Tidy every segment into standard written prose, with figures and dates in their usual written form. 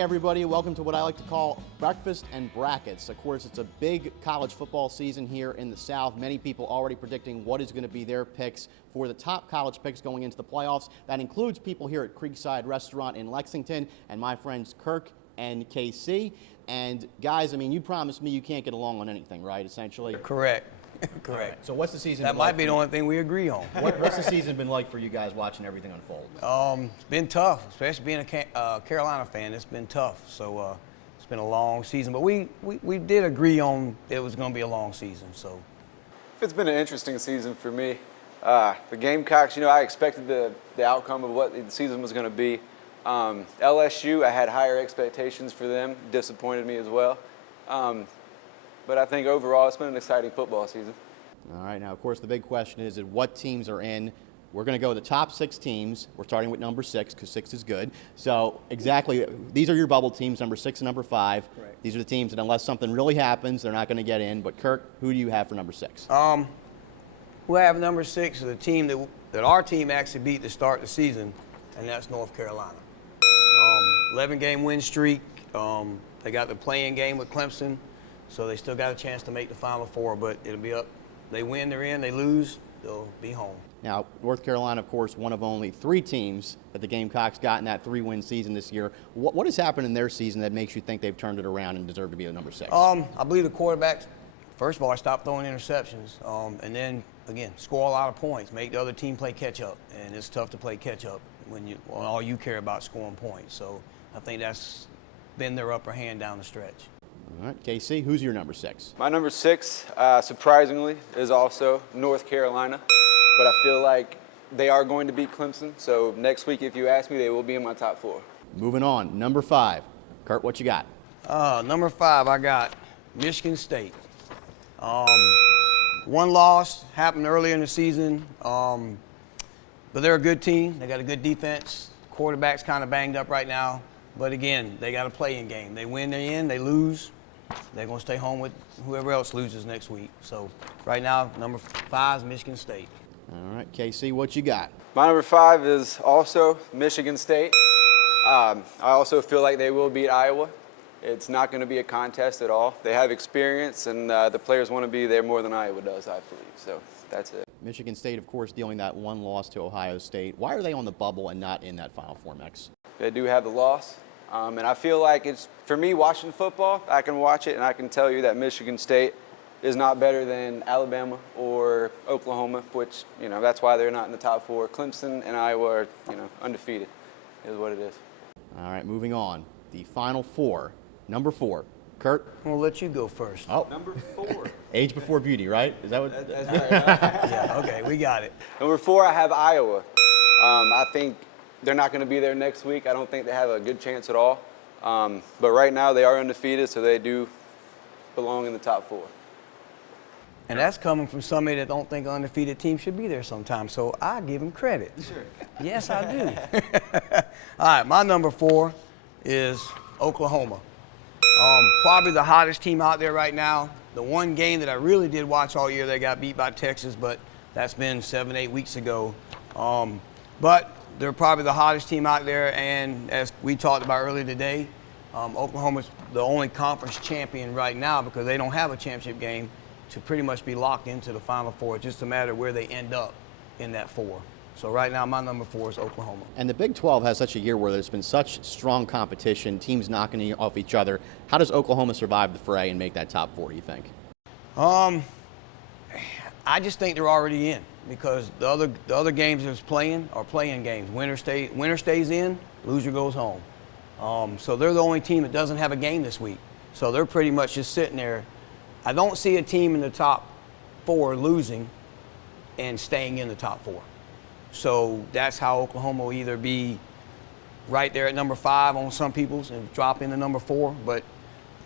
Hey everybody, welcome to what I like to call Breakfast and Brackets. Of course, it's a big college football season here in the South. Many people already predicting what is going to be their picks for the top college picks going into the playoffs. That includes people here at Creekside Restaurant in Lexington and my friends Kirt and KC. And guys, I mean, you promised me you can't get along on anything, right, essentially? Correct. Correct. Right. So what's the season That been might like be the only thing we agree on. What's the season been like for you guys watching everything unfold? It's been tough, especially being a Carolina fan. It's been tough. So it's been a long season. But we did agree on it was going to be a long season. So It's been an interesting season for me. The Gamecocks, I expected the outcome of what the season was going to be. LSU, I had higher expectations for them. Disappointed me as well. But I think overall it's been an exciting football season. All right, now, of course, the big question is what teams are in. We're going to go the top 6 teams. We're starting with number 6 because 6 is good. So exactly, these are your bubble teams, number 6 and number 5. Right. These are the teams that unless something really happens, they're not going to get in. But, Kirt, who do you have for number 6? We'll have number 6 is a team that our team actually beat to start the season, and that's North Carolina. 11-game win streak. They got the play-in game with Clemson. So they still got a chance to make the Final Four, but it'll be up. They win, they're in. They lose, they'll be home. Now, North Carolina, of course, one of only 3 teams that the Gamecocks got in that 3-win season this year. What has happened in their season that makes you think they've turned it around and deserve to be the number 6? I believe the quarterbacks, first of all, stopped throwing interceptions, and then, again, score a lot of points, make the other team play catch-up. And it's tough to play catch-up when all you care about scoring points. So I think that's been their upper hand down the stretch. All right, KC, who's your number 6? My number 6, surprisingly, is also North Carolina. But I feel like they are going to beat Clemson. So next week, if you ask me, they will be in my top 4. Moving on, number 5. Kirt, what you got? Number 5, I got Michigan State. One loss happened earlier in the season, but they're a good team. They got a good defense. Quarterback's kind of banged up right now. But again, they got a play-in game. They win, they're in. They lose, they're going to stay home with whoever else loses next week. So right now, number 5 is Michigan State. All right, KC, what you got? My number 5 is also Michigan State. I also feel like they will beat Iowa. It's not going to be a contest at all. They have experience, and the players want to be there more than Iowa does, I believe. So that's it. Michigan State, of course, dealing that one loss to Ohio State. Why are they on the bubble and not in that Final Four mix? They do have the loss. And I feel like it's, for me, watching football, I can watch it and I can tell you that Michigan State is not better than Alabama or Oklahoma, which, that's why they're not in the top 4. Clemson and Iowa are, undefeated is what it is. All right, moving on. The Final Four. Number 4. Kirt? We'll let you go first. Oh. Number 4. Age before beauty, right? Is that what? That's right. Yeah, okay, we got it. Number 4, I have Iowa. I think they're not going to be there next week. I don't think they have a good chance at all. But right now they are undefeated, so they do belong in the top 4. And that's coming from somebody that don't think an undefeated team should be there sometimes. So I give them credit. Sure. Yes, I do. All right, my number 4 is Oklahoma. Probably the hottest team out there right now. The one game that I really did watch all year, they got beat by Texas, but that's been 7-8 weeks ago. But they're probably the hottest team out there, and as we talked about earlier today, Oklahoma's the only conference champion right now because they don't have a championship game to pretty much be locked into the Final Four. It's just a matter of where they end up in that 4. So right now, my number 4 is Oklahoma. And the Big 12 has such a year where there's been such strong competition, teams knocking off each other. How does Oklahoma survive the fray and make that top 4, do you think? I just think they're already in because the other games that's playing are playing games. Winner stays in, loser goes home. So they're the only team that doesn't have a game this week. So they're pretty much just sitting there. I don't see a team in the top 4 losing and staying in the top 4. So that's how Oklahoma will either be right there at number 5 on some people's and drop into number 4. But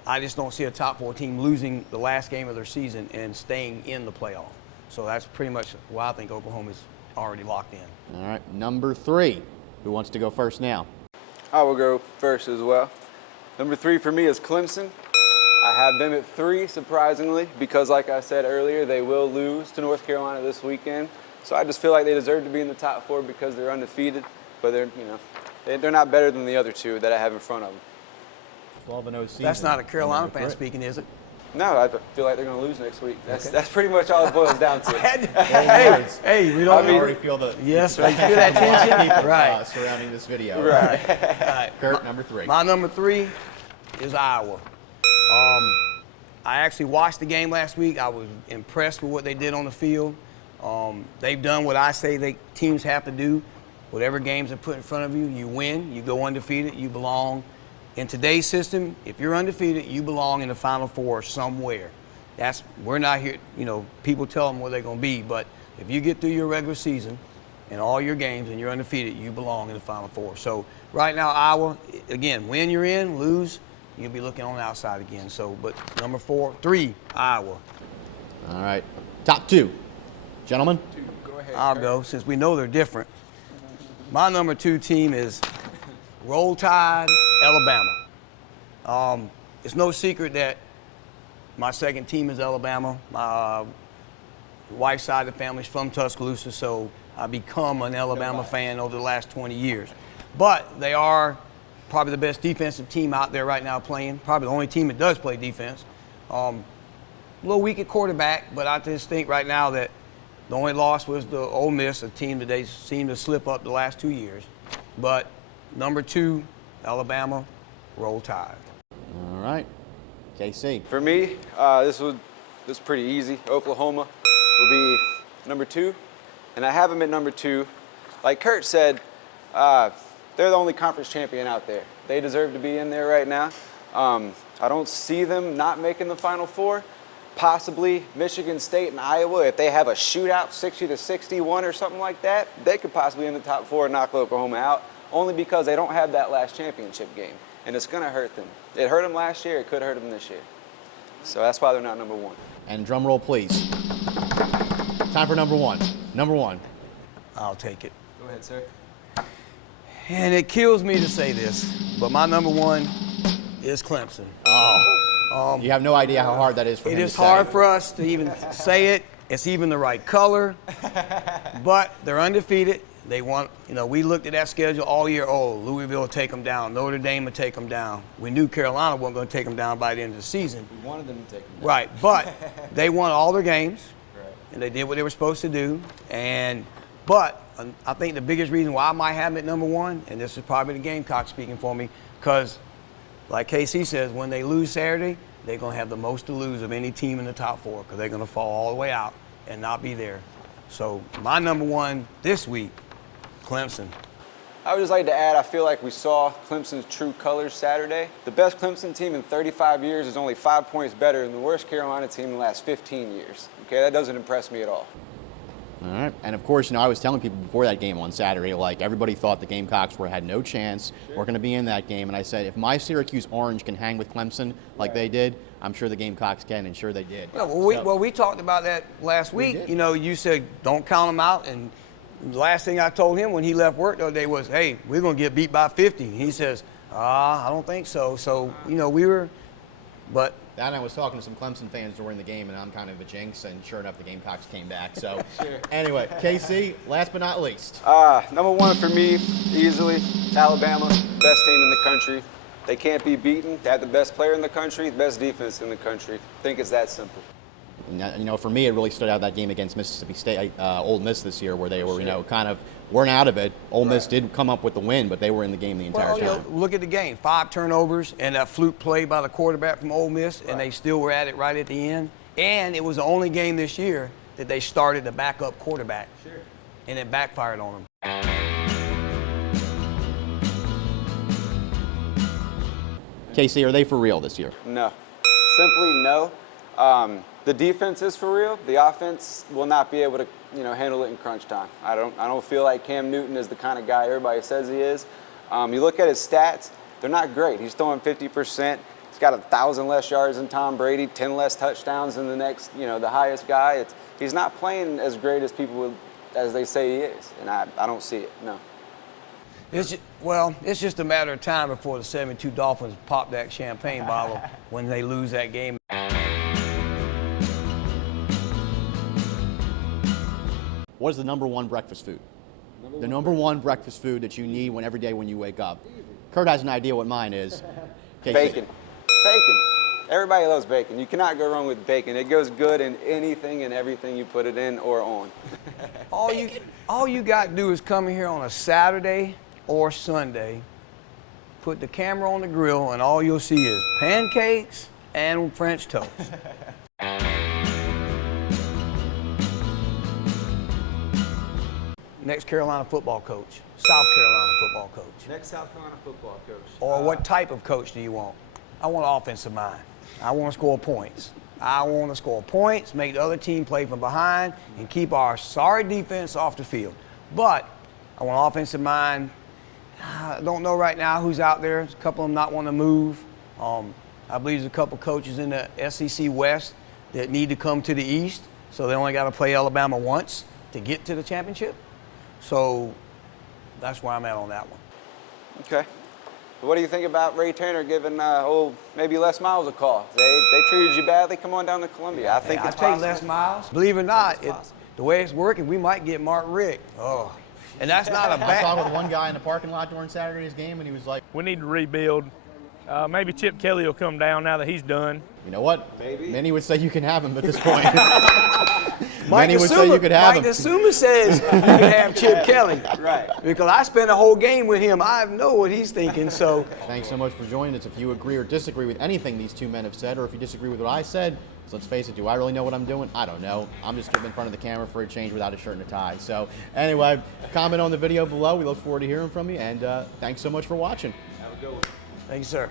I just don't see a top 4 team losing the last game of their season and staying in the playoff. So that's pretty much why I think Oklahoma's already locked in. All right, number 3. Who wants to go first now? I will go first as well. Number 3 for me is Clemson. I have them at 3, surprisingly, because like I said earlier, they will lose to North Carolina this weekend. So I just feel like they deserve to be in the top 4 because they're undefeated, but they're not better than the other 2 that I have in front of them. 12-0 season. That's not a Carolina Number fan 3. speaking, is it? No, I feel like they're going to lose next week. That's pretty much all it boils down to. Hey, we don't. I already feel the Yes, right. You feel that tension? people, Right. surrounding this video. Right. Right. Kirt, number 3. My number 3 is Iowa. I actually watched the game last week. I was impressed with what they did on the field. They've done what I say teams have to do. Whatever games are put in front of you, you win, you go undefeated, you belong. In today's system, if you're undefeated, you belong in the Final Four somewhere. We're not here, people tell them where they're going to be, but if you get through your regular season and all your games and you're undefeated, you belong in the Final Four. So right now, Iowa, again, win you're in, lose, you'll be looking on the outside again. So, but number 3, Iowa. All right. Top 2. Gentlemen? Go ahead. I'll go, since we know they're different. My number 2 team is Roll Tide, Alabama. It's no secret that my second team is Alabama. My wife's side of the family is from Tuscaloosa, so I become an Alabama fan over the last 20 years. But they are probably the best defensive team out there right now playing, probably the only team that does play defense. A little weak at quarterback, but I just think right now that the only loss was the Ole Miss, a team that they seem to slip up the last 2 years. But number 2, Alabama, Roll Tide. All right. KC. For me, this was pretty easy. Oklahoma will be number 2, and I have them at number 2. Like Kirt said, they're the only conference champion out there. They deserve to be in there right now. I don't see them not making the Final Four. Possibly Michigan State and Iowa, if they have a shootout, 60-61 or something like that, they could possibly in the top 4 and knock Oklahoma out, only because they don't have that last championship game, and it's going to hurt them. It hurt them last year. It could hurt them this year. So that's why they're not number 1. And drum roll, please. Time for number 1. Number 1. I'll take it. Go ahead, sir. And it kills me to say this, but my number 1 is Clemson. You have no idea how hard that is for him It to is say. hard for us to even say it. It's even the right color, but they're undefeated. They want, we looked at that schedule all year. Oh, Louisville will take them down. Notre Dame will take them down. We knew Carolina wasn't going to take them down by the end of the season. We wanted them to take them down. Right, but they won all their games, and they did what they were supposed to do. But I think the biggest reason why I might have them at number 1, and this is probably the Gamecock speaking for me, because like KC says, when they lose Saturday, they're going to have the most to lose of any team in the top 4 because they're going to fall all the way out and not be there. So my number 1 this week, Clemson. I would just like to add, I feel like we saw Clemson's true colors Saturday. The best Clemson team in 35 years is only 5 points better than the worst Carolina team in the last 15 years. Okay, that doesn't impress me at all. All right. And, of course, I was telling people before that game on Saturday, like, everybody thought the Gamecocks had no chance, we're going to be in that game. And I said, if my Syracuse Orange can hang with Clemson like they did, I'm sure the Gamecocks can, and sure they did. Yeah, we talked about that last week. You said don't count them out. And the last thing I told him when he left work the other day was, hey, we're going to get beat by 50. He says, I don't think so. So, we were, but. That and I was talking to some Clemson fans during the game, and I'm kind of a jinx, and sure enough, the Gamecocks came back. So, Anyway, KC, last but not least. Number 1 for me, easily, Alabama, best team in the country. They can't be beaten. They have the best player in the country, the best defense in the country. I think it's that simple. For me, it really stood out that game against Mississippi State, Ole Miss this year, where they were, kind of weren't out of it. Ole Miss did come up with the win, but they were in the game the entire time. Look at the game. 5 turnovers and that fluke play by the quarterback from Ole Miss, and they still were at it right at the end. And it was the only game this year that they started the backup quarterback. Sure. And it backfired on them. KC, are they for real this year? No. Simply no. The defense is for real. The offense will not be able to, handle it in crunch time. I don't feel like Cam Newton is the kind of guy everybody says he is. You look at his stats; they're not great. He's throwing 50%. He's got 1,000 less yards than Tom Brady, 10 less touchdowns than the next, the highest guy. He's not playing as great as they say he is, and I don't see it. No. It's just a matter of time before the 72 Dolphins pop that champagne bottle when they lose that game. What is the number 1 breakfast food? Number one breakfast food that you need every day when you wake up. Kirt has an idea what mine is. Bacon. Bacon. Everybody loves bacon. You cannot go wrong with bacon. It goes good in anything and everything you put it in or on. all you got to do is come in here on a Saturday or Sunday, put the camera on the grill, and all you'll see is pancakes and French toast. Next Carolina football coach, South Carolina football coach. Next South Carolina football coach. Or what type of coach do you want? I want an offensive mind. I want to score points. I want to score points, make the other team play from behind, and keep our sorry defense off the field. But I want an offensive mind. I don't know right now who's out there. There's a couple of them not want to move. I believe there's a couple coaches in the SEC West that need to come to the East, so they only got to play Alabama once to get to the championship. So that's where I'm at on that one. Okay. What do you think about Ray Tanner giving maybe Les Miles a call? They treated you badly. Come on down to Columbia. I think it's I'll take possible. Les Miles. Believe it or not, the way it's working, we might get Mark Richt. Oh, and that's not a I bad. talked with one guy in the parking lot during Saturday's game, and he was like, We need to rebuild. Maybe Chip Kelly will come down now that he's done. you know what? Maybe. Many would say you can have him at this point. Mike Many would say you could have Mike him. DeSumma says you can have Chip Kelly. Right. Because I spent a whole game with him. I know what he's thinking. So Thanks so much for joining us. If you agree or disagree with anything these two men have said, or if you disagree with what I said, so let's face it, do I really know what I'm doing? I don't know. I'm just getting in front of the camera for a change without a shirt and a tie. So anyway, comment on the video below. We look forward to hearing from you, and thanks so much for watching. Have a good one. thank you, sir.